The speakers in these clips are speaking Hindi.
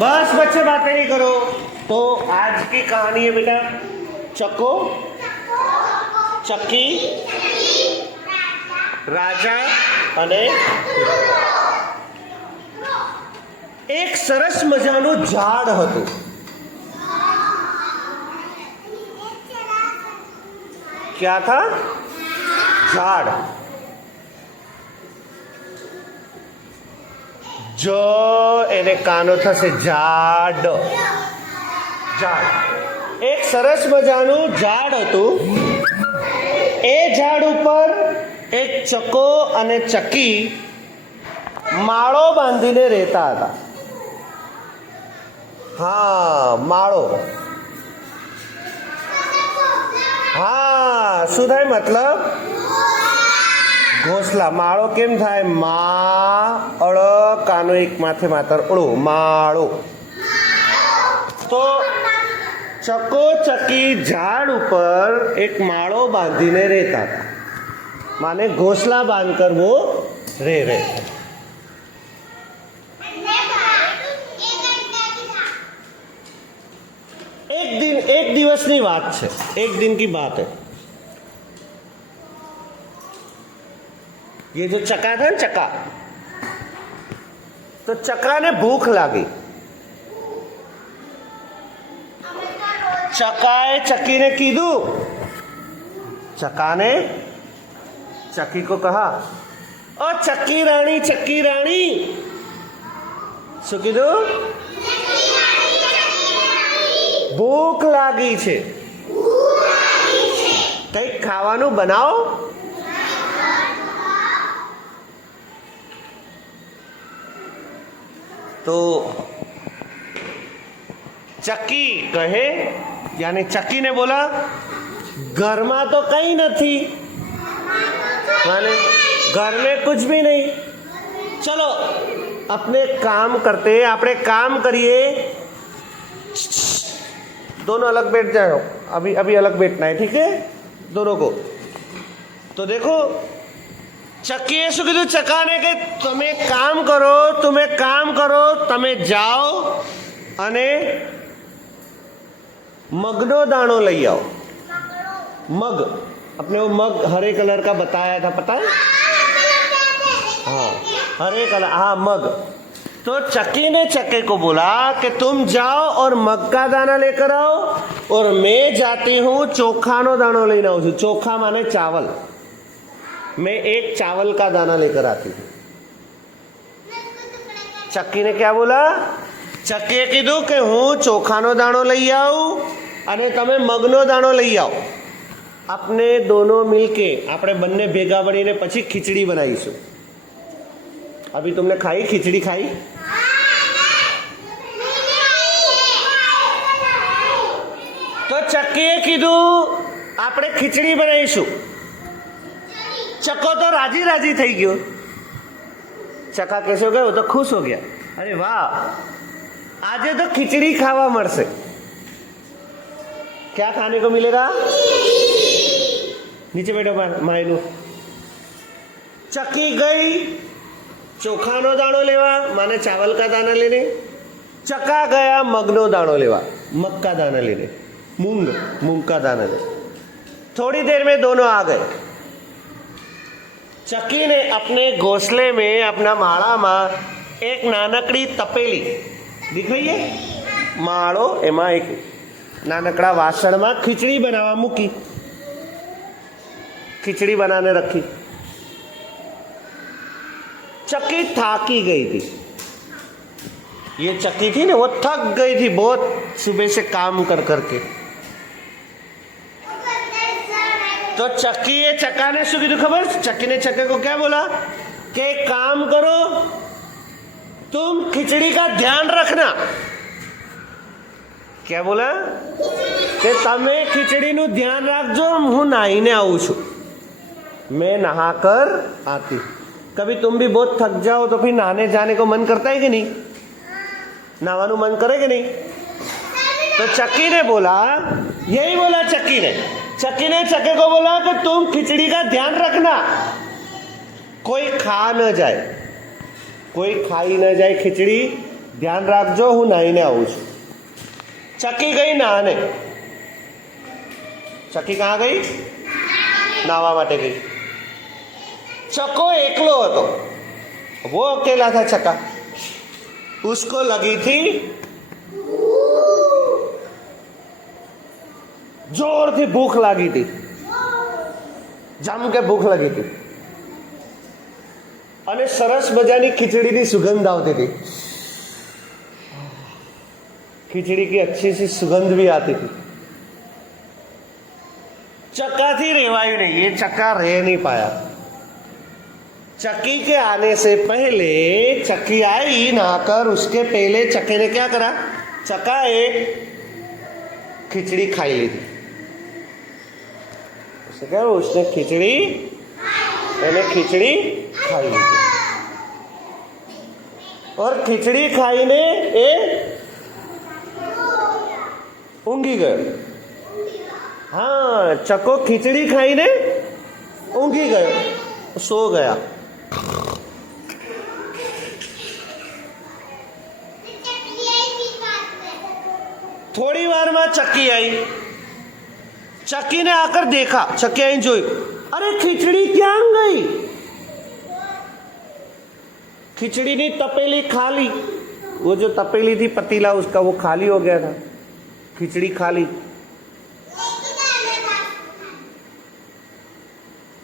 बस बच्चे बातें नहीं करो। तो आज की कहानी है बेटा चको चक्की राजा અને એક સરસ મજાનું ઝાડ હતું। क्या था? झाड़। जो એને કાનો થશે ઝાડ। ઝાડ એક સરસ મજાનું ઝાડ હતું। એ ઝાડ ઉપર એક ચકો અને ચક્કી માળો બાંધીને રહેતા હતા। हाँ माड़ो। हाँ शू थाय मतलब घोसला। माळो केम थाय? मा अळ कानो एक माथे मातर अळो माळो। तो चको चक्की झाड़ ऊपर एक माळो बांधीने रहता था, माने घोसला बांधकर वो रह रहे थे। एक दिवस की बात है, एक दिन की बात है। ये जो चका था ना चका, तो चका ने भूख लगी। चकाए चक्की ने कीधु, चका ने चक्की को कहा ओ चक्की राणी शू कीधु? भूख लागी छे, कई खावानु बनाओ। तो चक्की कहे यानी चक्की ने बोला घर में तो कहीं नहीं, माने घर में कुछ भी नहीं, चलो अपने काम करते, अपने काम करिए। दोनों अलग बैठ जाओ, अभी अलग बैठना है, ठीक है दोनों को। तो देखो चक्कीए शू कीधुं चकाने के तमे काम करो, तमे जाओ अने मगनो दाणो लई आओ। मग अपने वो मग हरे कलर का बताया था, पता है? हाँ हरे कलर, हाँ मग। तो चक्की ने चक्के को बोला कि तुम जाओ और मग का दाना लेकर आओ और मैं जाती हूँ चोखा नो दानो लेने आऊँ छू। चोखा माने चावल, मैं एक चावल का दाना लेकर आती हूँ। चक्की ने क्या बोला? चक्कीए कीधुं कि हूँ चोखा नो दाणो लई आऊँ अने तमे मगनो दाणो लई आओ। अपने दोनों मिलके आपणे बंने भेगा बनीने पछी खीचड़ी बनाईशुं। अभी तुमने खाई खीचड़ी खाई? तो चक्कीए कीधुं आपणे खीचड़ी बनाईशुं। चको तो राजी राजी थई गयो। चका कैसे हो गया? वो तो खुश हो गया, अरे वाह आजे तो खीचड़ी खावा मळशे। क्या खाने को मिलेगा? नीचे बैठो मायनू। चक्की गई चोखा नो दाणो लेवा, माने चावल का दाना लेने। चका गया मगनो दाणो लेवा, मग का दाना लेने, मूंग का दाना ले। थोड़ी देर में दोनों आ गए। चक्की ने अपने घोंसले में, अपना माड़ा में एक नानकड़ी तपेली दिख रही है, माड़ो एमा एक नानकड़ा वासण में खीचड़ी बनावा मूकी। खीचड़ी बनाने रखी। चक्की थाकी गई थी। ये चक्की थी ना, वो थक गई थी बहुत सुबह से काम कर करके। तो चक्की ये चक्का ने शू कीधुं खबर? चक्की ने चक्के को क्या बोला कि काम करो, तुम खिचड़ी का ध्यान रखना। क्या बोला? कि तमे खिचड़ी नु ध्यान रखजो, हूँ नाहीने आऊँ छू, मैं नहाकर आती। कभी तुम भी बहुत थक जाओ तो फिर नहाने जाने को मन करता है कि नहीं? नहावानु मन करे कि नहीं? तो चक्की ने बोला, यही बोला चक्की ने चक्के को बोला कि तुम खिचड़ी का ध्यान रखना, कोई खा न जाए, कोई खाई न जाए खिचड़ी, ધ્યાન રાખજો, હું નાહીને આવું છું. ચકી ગઈ નહાને. ચકી કहाँ ગઈ? નાહવા માટે ગઈ. ચકો એકલો હતો. वो अकेला था चका. उसको लगी थी जोर थी भूख लगी थी, जम के भूख लगी थी અને સરસ મજાની ખીચડીની સુગંધ આવતી હતી. खिचड़ी की अच्छी सी सुगंध भी आती थी. चक्का थी रेवायु नहीं, ये चक्का रह नहीं पाया. चक्की के आने से पहले चक्की आई नहाकर, उसके पहले चक्के ने क्या करा? चक्का एक खिचड़ी खाई ली थी. उसने क्या, उसने खिचड़ी खाई ली थी. और खिचड़ी खाई ने ए ઊંઘી ગયો. हाँ, चको खिचड़ी खाई ने ઊંઘી ગયો, सो गया. थोड़ी बार में चक्की आई. चक्की ने आकर देखा, चक्की आई जोई, अरे खिचड़ी क्या गई? खिचड़ी नहीं, तपेली खाली. वो जो तपेली थी पतीला उसका, वो खाली हो गया था. खिचड़ी खाली.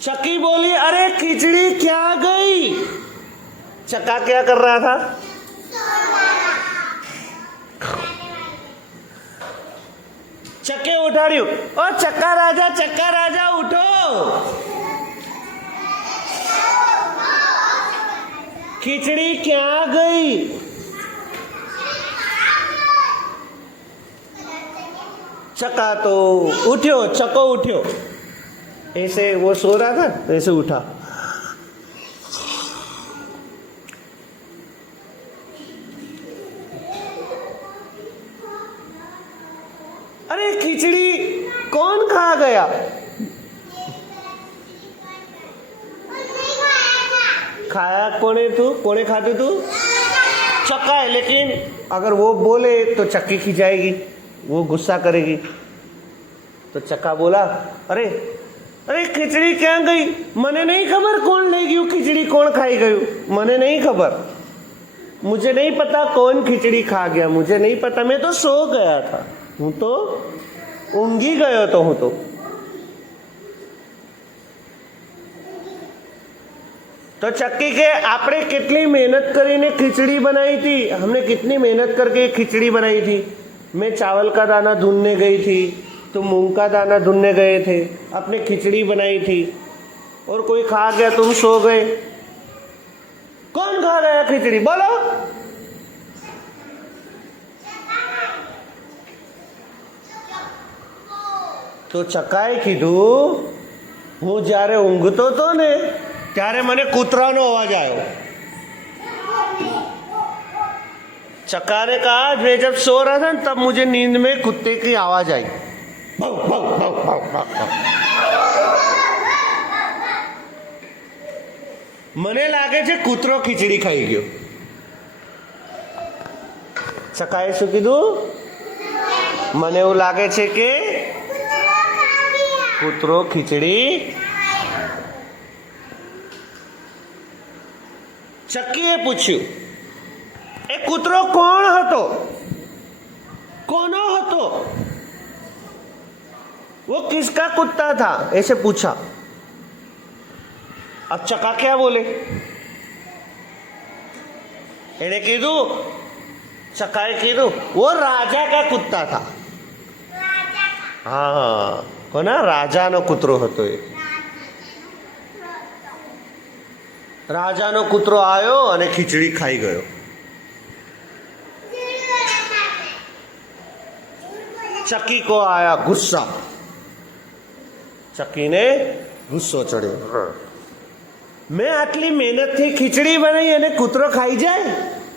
चक्की बोली, अरे खिचड़ी क्या गई? चक्का क्या कर रहा था? चक्के उठाड़ियो, ओ चक्का राजा उठो. खिचड़ी क्या गई? चक्का तो उठ्यो, चक्को उठ्यो. ऐसे वो सो रहा था, ऐसे उठा. अरे खिचड़ी कौन खा गया? खाया कोने तू? कोने खाते तू? चक्का है, लेकिन अगर वो बोले तो चक्की खिंचाएगी, वो गुस्सा करेगी. तो चक्का बोला, अरे खिचड़ी क्या गई? मने नहीं खबर कौन ले गયું, खिचड़ी कौन खाई गયું? मने नहीं खबर, मुझे नहीं पता कौन खिचड़ी खा गया, मुझे नहीं पता, मैं तो सो गया था, हूँ तो ઊંઘી ગયો તો હું તો. तो चक्की के आपने कितनी मेहनत કરીને खिचड़ी बनाई थी. हमने कितनी मेहनत करके खिचड़ी बनाई थी. मैं चावल का दाना ढूंढने गई थी, तो मूंग का दाना ढूंढने गए थे, अपने खिचड़ी बनाई थी, और कोई खा गया, तुम सो गए. कौन खा गया खिचड़ी? बोलो. तो ચક્કાએ કીધું, હું જ્યારે ઊંઘતો હતો ને ત્યારે મને કૂતરાનો અવાજ આવ્યો. चक्का ने कहा, मैं जब सो रहा था तब मुझे नींद में कुत्ते की आवाज आई. भाव भाव भाव भाव भाव. મને લાગે છે કૂતરો ખીચડી ખાઈ ગયો. ચક્કાએ શું કીધું? મને એવું લાગે છે કે કૂતરો ખીચડી. ચક્કીએ પૂછ્યું, એ કૂતરો કોણ હતો? કોનો હતો? वो किसका कुत्ता था? ऐसे पूछा. अब चक्का क्या बोले? એને કીધું, ચક્કાએ કીધું, वो राजा का कुत्ता था. हाँ, કોના? રાજાનો કૂતરો હતો એ. રાજાનો કૂતરો આવ્યો અને ખીચડી ખાઈ ગયો. चक्की को आया गुस्सा. चक्की ने गुस्सो चढ़्यो. मैं आटली मेहनत थी खिचड़ी बनाई અને કૂતરો ખાઈ જાય?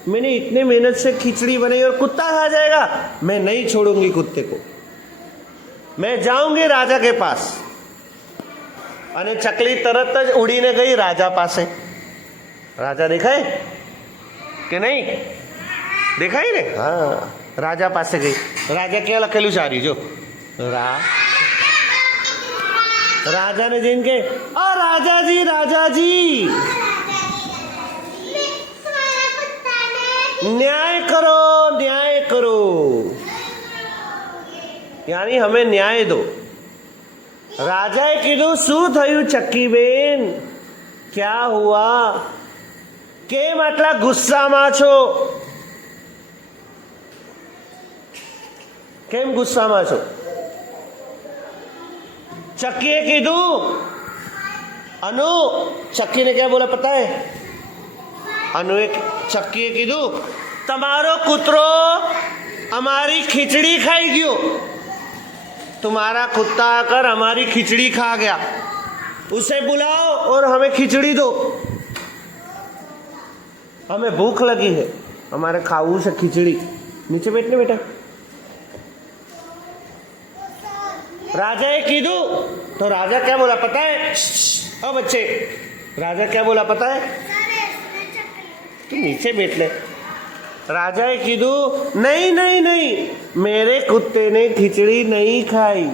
मैंने इतने मेहनत से खिचड़ी बनाई और कुत्ता खा जाएगा? मैं नहीं छोड़ूंगी कुत्ते को, मैं जाऊंगी राजा के पास. અને ચકલી તરત જ ઉડીને ગઈ રાજા પાસે. રાજા દેખાય કે નહીં? દેખાય ને? હા, રાજા પાસે ગઈ. રાજા ક્યાં લખેલું છે? જો રાજાને જઈને કે આ રાજાજી, રાજાજી न्याय करो, न्याय करो, यानी हमें न्याय दो. राजाए कीधु શું થયું ચક્કી બેન? क्या हुआ? કેમ આટલા ગુસ્સામાં છો? કેમ ગુસ્સામાં છો? चक्कीए कीधु अनु, चक्की ने क्या बोला पता है? अनु चक्कीए कीधु તમારો કૂતરો हमारी खिचड़ी खाई गयो. तुम्हारा कुत्ता आकर हमारी खिचड़ी खा गया. उसे बुलाओ और हमें खिचड़ी दो. हमें भूख लगी है, हमारे खाऊ से खिचड़ी. नीचे बैठने बेटा. राजा कीधु तो राजा क्या बोला पता है? ओ बच्चे, राजा क्या बोला पता है? तू नीचे बैठ ले. राजा कीधु नहीं नहीं नहीं, मेरे कुत्ते ने खिचड़ी नहीं खाई.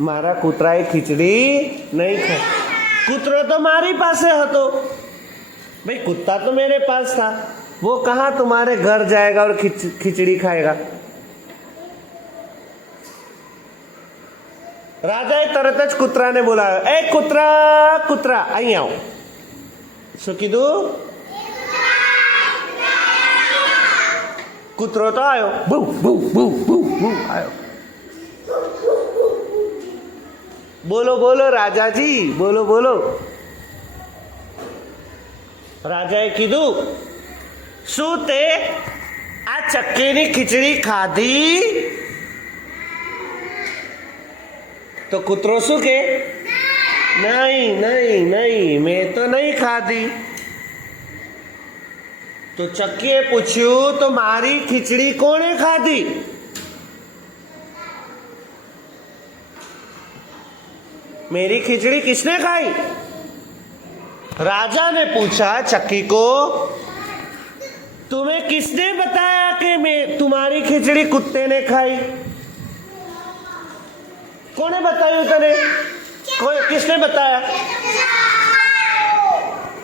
मारा कुतराए खिचड़ी नहीं खाई. कुतरो तो मारी पासे હતો. भाई कुत्ता तो मेरे पास था, वो कहाँ तुम्हारे घर जाएगा और खिचड़ी खाएगा? રાજાએ તરત જ કૂતરાને બોલાવ્યો. એ કૂતરા, કૂતરા અહીં આવો. શું કીધું? કૂતરો તો આવ્યો. બહુ બહુ બહુ બહુ બહુ આવ્યો. બોલો બોલો રાજાજી, બોલો બોલો. રાજાએ કીધું શું તે આ ચક્કીની ખીચડી ખાધી? तो कुतरो शू के नहीं नहीं नहीं, मैं तो नहीं खाधी. तो चक्कीए पूछ्યું तो मारी खिचड़ी कोने खाधी? मेरी खिचड़ी किसने खाई? राजा ने पूछा चक्की को तुम्हें किसने बताया कि मैं तुम्हारी खिचड़ी कुत्ते ने खाई? કોને બતાવ્યું તને? કોઈ किसने बताया?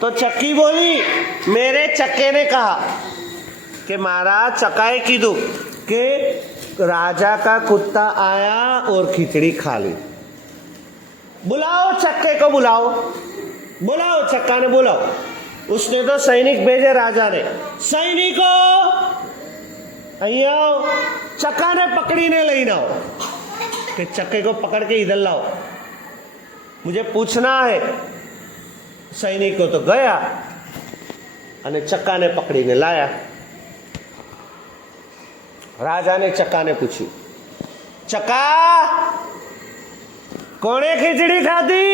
तो चक्की बोली मेरे चक्के ने कहा कि मारा चक्काए कीधु कि राजा का कुत्ता आया और खिचड़ी खा ली. बुलाओ चक्के को, बुलाओ बुलाओ चक्का ने बुलाओ. उसने तो सैनिक भेजे राजा ने. सैनिको અહીં आओ, चक्का ने पकड़ीने લઈને आओ. कि चक्के को पकड़ के इधर लाओ, मुझे पूछना है. सैनिको तो गया અને ચક્કાને પકડીને લાયા. રાજાને ચક્કાને પૂછ્યું ચક્કા કોણે ખીચડી ખાધી?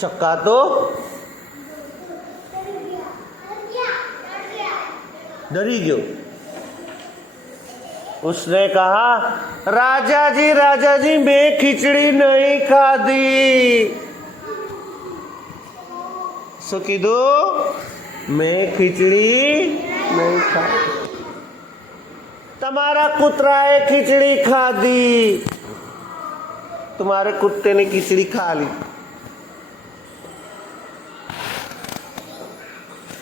ચક્કા તો डरी गयो. उसने कहा राजा जी मैं खिचड़ी नहीं खाधी. सो कीधु मैं खिचड़ी नहीं खाधी. तुम्हारा कुतराए खिचड़ी खाधी. तुम्हारे कुत्ते ने खिचड़ी खा ली.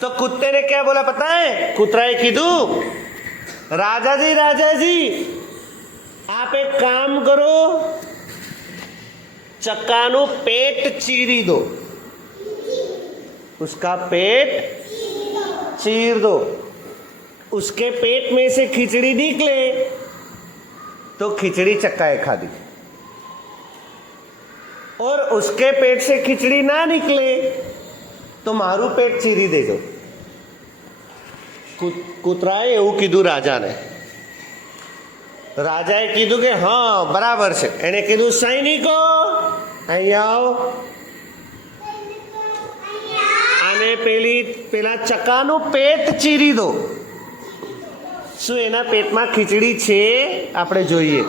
तो कुत्ते ने क्या बोला पता है? कुतराए कीधु राजा जी आप एक काम करो, चक्कानु पेट चीरी दो. उसका पेट चीर दो. उसके पेट में से खिचड़ी निकले तो खिचड़ी चक्काए खा दी, और उसके पेट से खिचड़ी ना निकले तो मारू पेट चीरी देजो. કૂતરાએ એવું કીધું રાજાને. રાજાએ કીધું કે હા બરાબર છે. એણે કીધું સૈનિકો અહીં આવો, આને પેલા ચક્કાનું પેટ ચીરી દો. શું એના પેટમાં ખીચડી છે? આપણે જોઈએ.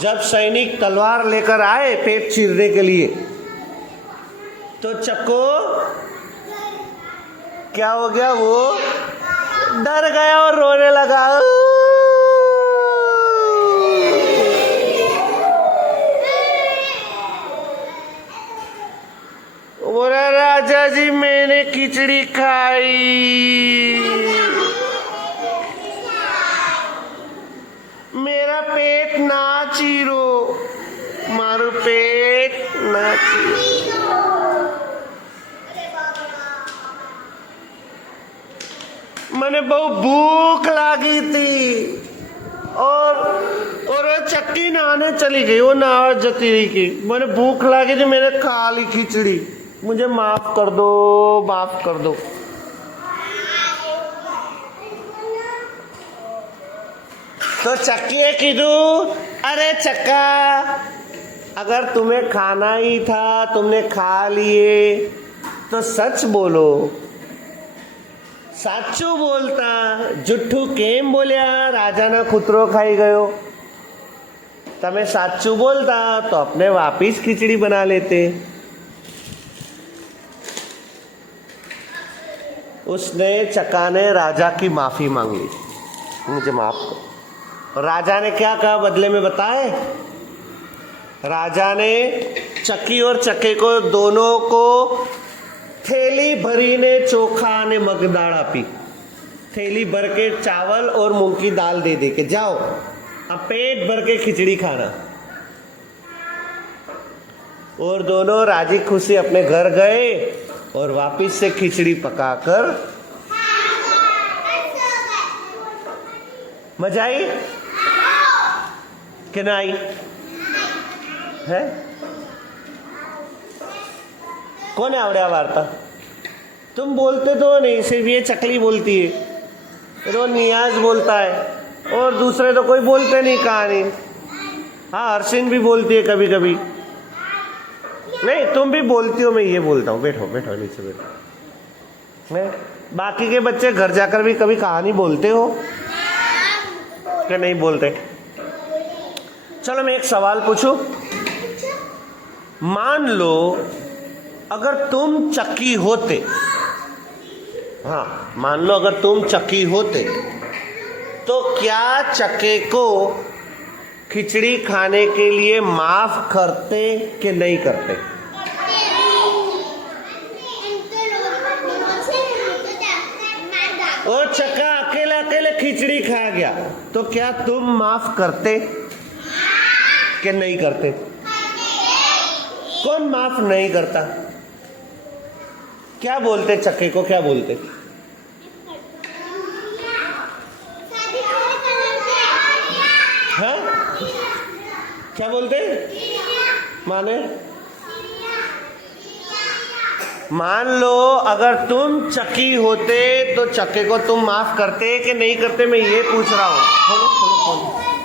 जब सैनिक तलवार लेकर आए पेट चीरने के लिए तो चक्को क्या हो गया, वो डर गया और रोने लगा। बोला राजा जी मैंने खिचड़ी खाई, मेरा पेट ना चीरो, मारू पेट ना चीरो। मैंने बहुत भूख लगी थी और वो चक्की नहाने चली गई, वो नहा जती रही की। मैंने भूख लगी थी, मैंने खा ली खिचड़ी, मुझे माफ कर दो, माफ कर दो। तो चक्की कीधु, अरे चक्का अगर तुम्हें खाना ही था, तुमने खा लिए तो सच बोलो। साचू बोलता, जुठ्ठू केम बोलिया, राजाना कुतरो खाई गयो। तमे साचू बोलता तो अपने वापिस खिचड़ी बना लेते। उसने चक्का ने राजा की माफी मांग ली, मुझे माफ करो। राजा ने क्या कहा बदले में बताए? राजा ने चक्की और चक्के को दोनों को थैली भरी ने चोखा ने मगदाड़ आपी, थैली भर के चावल और मूंग की दाल दे दे के जाओ अब पेट भर के खिचड़ी खाना। और दोनों राजी खुशी अपने घर गए और वापिस से खिचड़ी पकाकर। मजा आई कि ना आई है? कौन है आवड़े वार्ता? तुम बोलते तो नहीं, सिर्फ ये चकली बोलती है, तो नियाज बोलता है और दूसरे तो कोई बोलते नहीं कहानी। हाँ हर्षिन भी बोलती है कभी कभी। नहीं तुम भी बोलती हो, मैं ये बोलता हूँ। बैठो बैठो नीचे बैठो। मैं बाकी के बच्चे घर जाकर भी कभी कहानी बोलते हो कि नहीं बोलते? चलो मैं एक सवाल पूछूं। मान लो अगर तुम चक्की होते, हाँ मान लो अगर तुम चक्की होते तो क्या चक्के को खिचड़ी खाने के लिए माफ करते कि नहीं करते? और चक्का अकेले अकेले खिचड़ी खा गया तो क्या तुम माफ करते कि नहीं करते? कौन माफ नहीं करता? क्या बोलते चक्के को, क्या बोलते? हाँ क्या बोलते? माने मान लो अगर तुम चक्की होते तो चक्के को तुम माफ करते कि नहीं करते? मैं ये पूछ रहा हूँ।